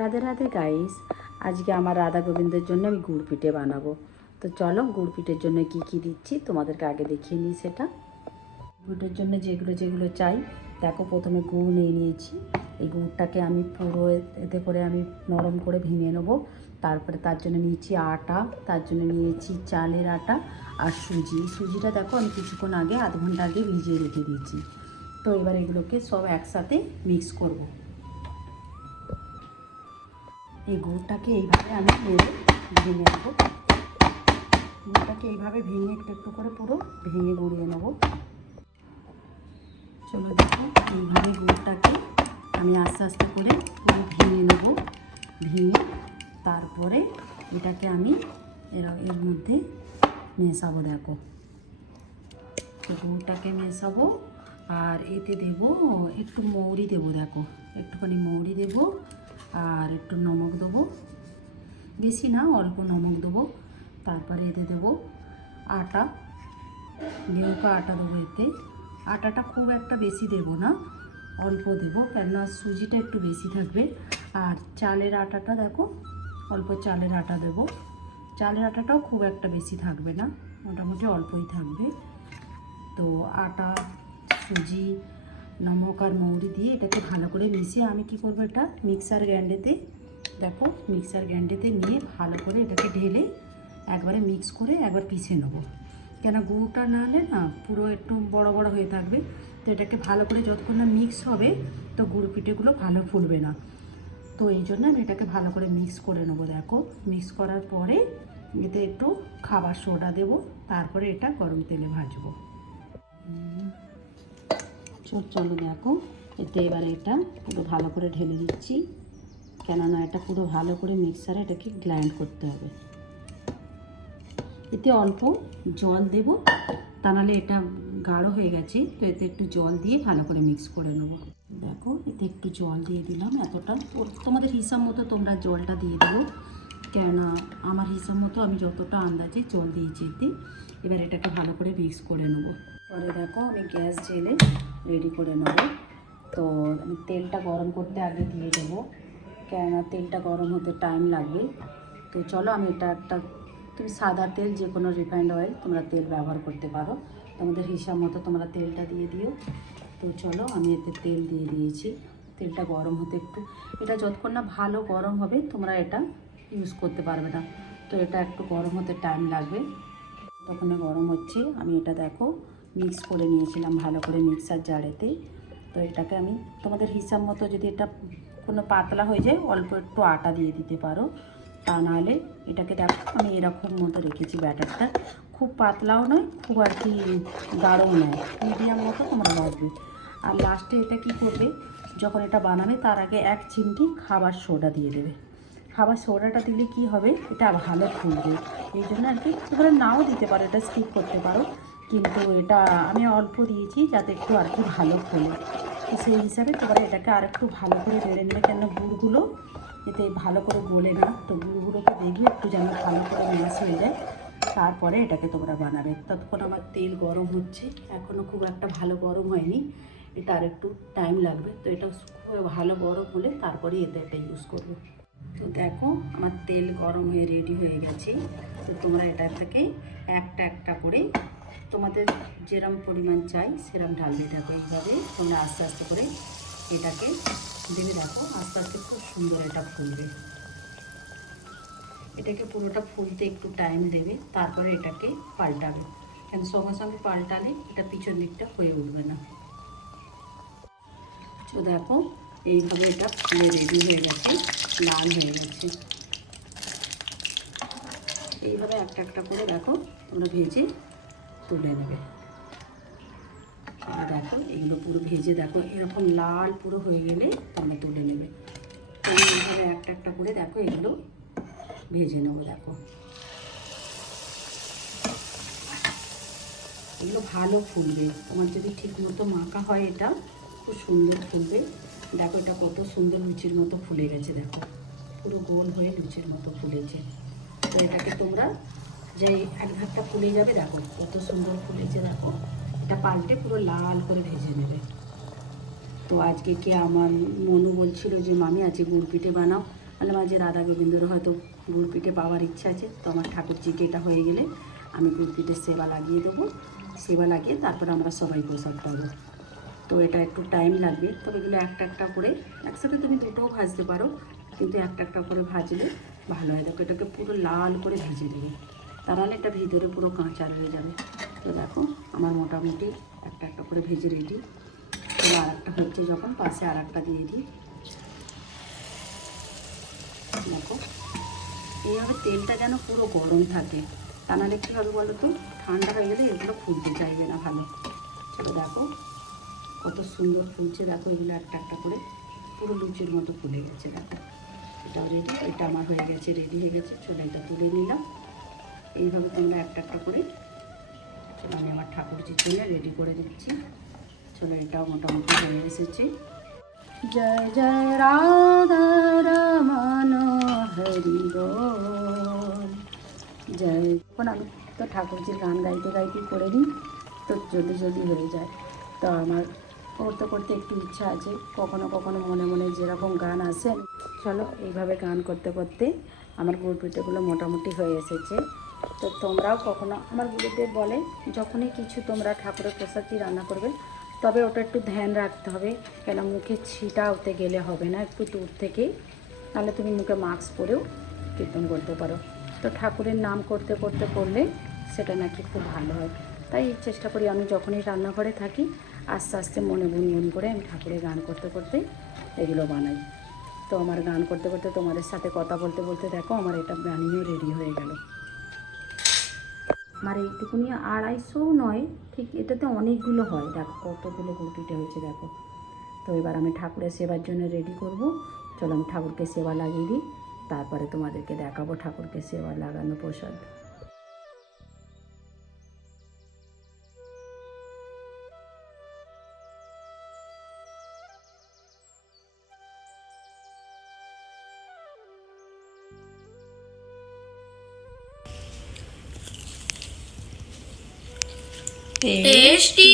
Radhe Radhe guys, আজকে আমার রাধা গোবিন্দের জন্য আমি গুড় পিঠে বানাবো। তো চলো গুড় পিঠের জন্য কি কি দিচ্ছি তোমাদেরকে আগে দেখিয়ে নিই। সেটা পিঠের জন্য যেগুলো চাই দেখো। প্রথমে গুড় নিয়ে নিয়েছি। এই গুড়টাকে আমি পুরো এতে করে আমি নরম করে ভেঙে নেবো। তারপরে তার জন্য নিয়েছি আটা, তার জন্য নিয়েছি চালের আটা আর সুজিটা দেখো আমি কিছুক্ষণ আগে আধ ঘন্টা আগে ভিজিয়ে রেখে দিয়েছি। তো এবার এগুলোকে সব একসাথে মিক্স করব। এই গুড়টাকে এইভাবে আমি ভেঙে নেবো। গুড়টাকে এইভাবে ভেঙে একটু একটু করে পুরো ভেঙে গুঁড়িয়ে নেবো। চলো দেখো, এইভাবে গুড়টাকে আমি আস্তে আস্তে করে পুরো ভেঙে নেবো। ভেঙে তারপরে এটাকে আমি এর মধ্যে মেশাবো। দেখো গুড়টাকে মেশাবো আর এতে দেবো একটু মৌরি দেবো। দেখো একটুখানি মৌরি দেবো আর একটু নমক দেবো, বেশি না অল্প নমক দেবো। তারপরে এতে দেবো আটা, গেঁহুকা আটা দেবো। এতে আটাটা খুব একটা বেশি দেবো না, অল্প দেবো, কেননা সুজিটা একটু বেশি থাকবে। আর চালের আটাটা দেখো অল্প চালের আটা দেবো। চালের আটাটাও খুব একটা বেশি থাকবে না, মোটামুটি অল্পই থাকবে। তো আটা, সুজি, নমক আর মৌরি দিয়ে এটাকে ভালো করে মিশিয়ে আমি কি করবো, এটা মিক্সার গ্রাইন্ডারে দেখো মিক্সার গ্রাইন্ডারে নিয়ে ভালো করে এটাকে ঢেলে একবারে মিক্স করে একবার পিষে নেবো। কেন গুঁড়োটা না হলে না পুরো একটু বড় বড় হয়ে থাকবে। তো এটাকে ভালো করে যতক্ষণ না মিক্স হবে তো গুঁড়ো পিঠেগুলো ভালো ফুলবে না। তো এই জন্য আমি এটাকে ভালো করে মিক্স করে নেবো। দেখো মিক্স করার পরে এতে একটু খাবার সোডা দেবো, তারপরে এটা গরম তেলে ভাজবো। চলো দেখো, এতে এবার এটা পুরো ভালো করে ঢেলে দিচ্ছি, কেননা এটা পুরো ভালো করে মিক্সারে এটাকে গ্রাইন্ড করতে হবে। এতে অল্প জল দেব, তা নাহলে এটা গাঢ় হয়ে গেছে। তো এতে একটু জল দিয়ে ভালো করে মিক্স করে নেব। দেখো এতে একটু জল দিয়ে দিলাম, এতটা তোমাদের হিসাব মতো তোমরা জলটা দিয়ে দেবো, কেননা আমার হিসাব মতো আমি যতটা আন্দাজে জল দিয়েছি এতে। এবার এটাকে ভালো করে মিক্স করে নেব। পরে দেখো আমি গ্যাস জেলে রেডি করে নেব। তো আমি তেলটা গরম করতে আগে দিয়ে দেবো, কেননা তেলটা গরম হতে টাইম লাগবে। তো চলো আমি এটা একটা, তুমি সাদা তেল যে কোনো রিফাইন্ড অয়েল তোমরা তেল ব্যবহার করতে পারো, তোমাদের হিসাব মতো তোমরা তেলটা দিয়ে দিও। তো চলো আমি এতে তেল দিয়ে দিয়েছি। তেলটা গরম হতে একটু, এটা যতক্ষণ না ভালো গরম হবে তোমরা এটা ইউজ করতে পারবে না। তো এটা একটু গরম হতে টাইম লাগবে। তখন গরম হচ্ছে, আমি এটা দেখো মিক্স করে নিয়েছিলাম ভালো করে মিক্সার জারেতে। তো এটাকে আমি তোমাদের হিসাব মতো, যদি এটা কোনো পাতলা হয়ে যায় অল্প একটু আটা দিয়ে দিতে পারো, তা নাহলে এটাকে দেখো আমি এরকম মতো রেখেছি ব্যাটারটা। খুব পাতলাও নয়, খুব আর কি গাঢ়ও নয়, মিডিয়াম মতো তোমরা রাখবে। আর লাস্টে এটা কি করবে, যখন এটা বানাবে তার আগে এক চিমটি খাবার সোডা দিয়ে দেবে। খাবার সোডাটা দিলে কি হবে, এটা ভালো ফুলবে। এই জন্য আর কি তোমরা নাও দিতে পারো, এটা স্কিপ করতে পারো, কিন্তু এটা আমি অল্প দিয়েছি যাতে একটু আর কি ভালো ফোলে। তো সেই হিসাবে তোমরা এটাকে আর একটু ভালো করে নেড়ে নেবে, কেন গুড়গুলো এতে ভালো করে গলে না। তো গুড়গুলোকে দেখবে একটু যেন ভালো করে ম্যাশ হয়ে যায়, তারপরে এটাকে তোমরা বানাবে। ততক্ষণ আমার তেল গরম হচ্ছে, এখনও খুব একটা ভালো গরম হয়নি, এটা আর একটু টাইম লাগবে। তো এটা খুব ভালো গরম হলে তারপরে এতে এটা ইউজ করবে। তো দেখো আমার তেল গরম হয়ে রেডি হয়ে গেছে। তো তোমরা এটা থেকে একটা একটা করে তোমাদের যেরকম পরিমাণ চাই সেরকম ঢালবে। দেখো এইভাবে তোমরা আস্তে আস্তে করে এটাকে দিলে দেখো আস্তে আস্তে খুব সুন্দর এটা ফুলবে। এটাকে পুরোটা ফুলতে একটু টাইম দেবে, তারপরে এটাকে পাল্টাবে, কেন সঙ্গে সঙ্গে পাল্টালে এটা পিছন দিকটা হয়ে উঠবে না। তো দেখো এইভাবে এটা ফুলে রেডি হয়ে গেছে, লাল হয়ে গেছে। এইভাবে একটা একটা করে দেখো তোমরা ভেজে তুলে নেবে। আর দেখো এগুলো পুরো ভেজে দেখো এরকম লাল পুরো হয়ে গেলে তোমরা তুলে নেবে। তো এইভাবে একটা একটা করে দেখো এগুলো ভেজে নেবো। দেখো এগুলো ভালো ফুলবে, তোমার যদি ঠিক মতো মাখা হয় এটা খুব সুন্দর ফুলবে। দেখো এটা কত সুন্দর লুচির মতো ফুলে গেছে, দেখো পুরো গোল হয়ে লুচির মতো ফুলেছে। তো এটাকে তোমরা যে এক ধারটা ফুলে যাবে, দেখো কত সুন্দর ফুলেছে, দেখো এটা পাল্টে পুরো লাল করে ভেজে নেবে। তো আজকে কে আমার মনু বলছিল যে মামি আজকে গুড় পিঠে বানাও, বললাম আজ রাধা গোবিন্দর হয়তো গুড় পিঠে পাওয়ার ইচ্ছা আছে, তো আমার ঠাকুরজিকে এটা হয়ে গেলে আমি গুড় পিঠের সেবা লাগিয়ে দেবো। সেবা লাগিয়ে তারপরে আমরা সবাই প্রসাদ পাবো। তো এটা একটু টাইম লাগবে, তবে এগুলো একটা একটা করে, একসাথে তুমি দুটোও ভাজতে পারো, কিন্তু একটা একটা করে ভাজলে ভালো হয়। দেখো এটাকে পুরো লাল করে ভেজে দেবে, তা নাহলে এটা ভিতরে পুরো কাঁচা রয়ে যাবে। তো দেখো আমার মোটামুটি একটা একটা করে ভেজে রেডি। তো আর একটা হচ্ছে, যখন পাশে আর একটা দিয়ে দিই। দেখো এইভাবে তেলটা যেন পুরো গরম থাকে, তা নাহলে কী হবে বলো তো, ঠান্ডা হয়ে গেলে এগুলো ফুলতে চাইবে না ভালো। চলো দেখো কত সুন্দর ফুলছে, দেখো এগুলো একটা একটা করে পুরো লুচির মতো ফুলে গেছে। দেখো এটাও রেডি, এটা আমার হয়ে গেছে, রেডি হয়ে গেছে। চলো এটা তুলে নিলাম। এইভাবে তোমরা একটা একটা করে, চলো আমি আমার ঠাকুরজির জন্য রেডি করে দিচ্ছি। চলো এটাও মোটামুটি হয়ে এসেছে। জয় জয় রাধা রমন হরি বল জয়। এখন আমি তো ঠাকুরজির গান গাইতে গাইতেই করে নিই, তো জলদি জলদি হয়ে যায়। তো আমার করতে করতে একটু ইচ্ছা আছে, কখনো কখনো মনে মনে যেরকম গান আসে। চলো এইভাবে গান করতে করতে আমার গুড় পিঠেগুলো মোটামুটি হয়ে এসেছে। তো তোমরাও কখনো, আমার গুরুদেব বলে যখনই কিছু তোমরা ঠাকুরের প্রসাদটি রান্না করবে, তবে ওটা একটু ধ্যান রাখতে হবে, কেন মুখে ছিটা উঠতে গেলে হবে না, একটু দূর থেকেই, তাহলে তুমি মুখে মাস্ক পরেও কীর্তন করতে পারো। তো ঠাকুরের নাম করতে করতে করলে সেটা নাকি খুব ভালো হয়। তাই চেষ্টা করি আমি যখনই রান্নাঘরে থাকি, আস্তে আস্তে মনে গুনগুন করে আমি ঠাকুরের গান করতে করতে এগুলো বানাই। তো আমার গান করতে করতে তোমাদের সাথে কথা বলতে বলতে দেখো আমার এটা বানিয়েও রেডি হয়ে গেল। আমার এইটুকুনি 250 নয় ঠিক, এটাতে অনেকগুলো হয়। দেখো কতগুলো গুড় পিঠে হয়েছে দেখো। তো এবার আমি ঠাকুরের সেবার জন্য রেডি করব। চলো আমি ঠাকুরকে সেবা লাগিয়ে দিই, তারপরে তোমাদেরকে দেখাবো ঠাকুরকে সেবা লাগানো প্রসাদ। টেস্টি।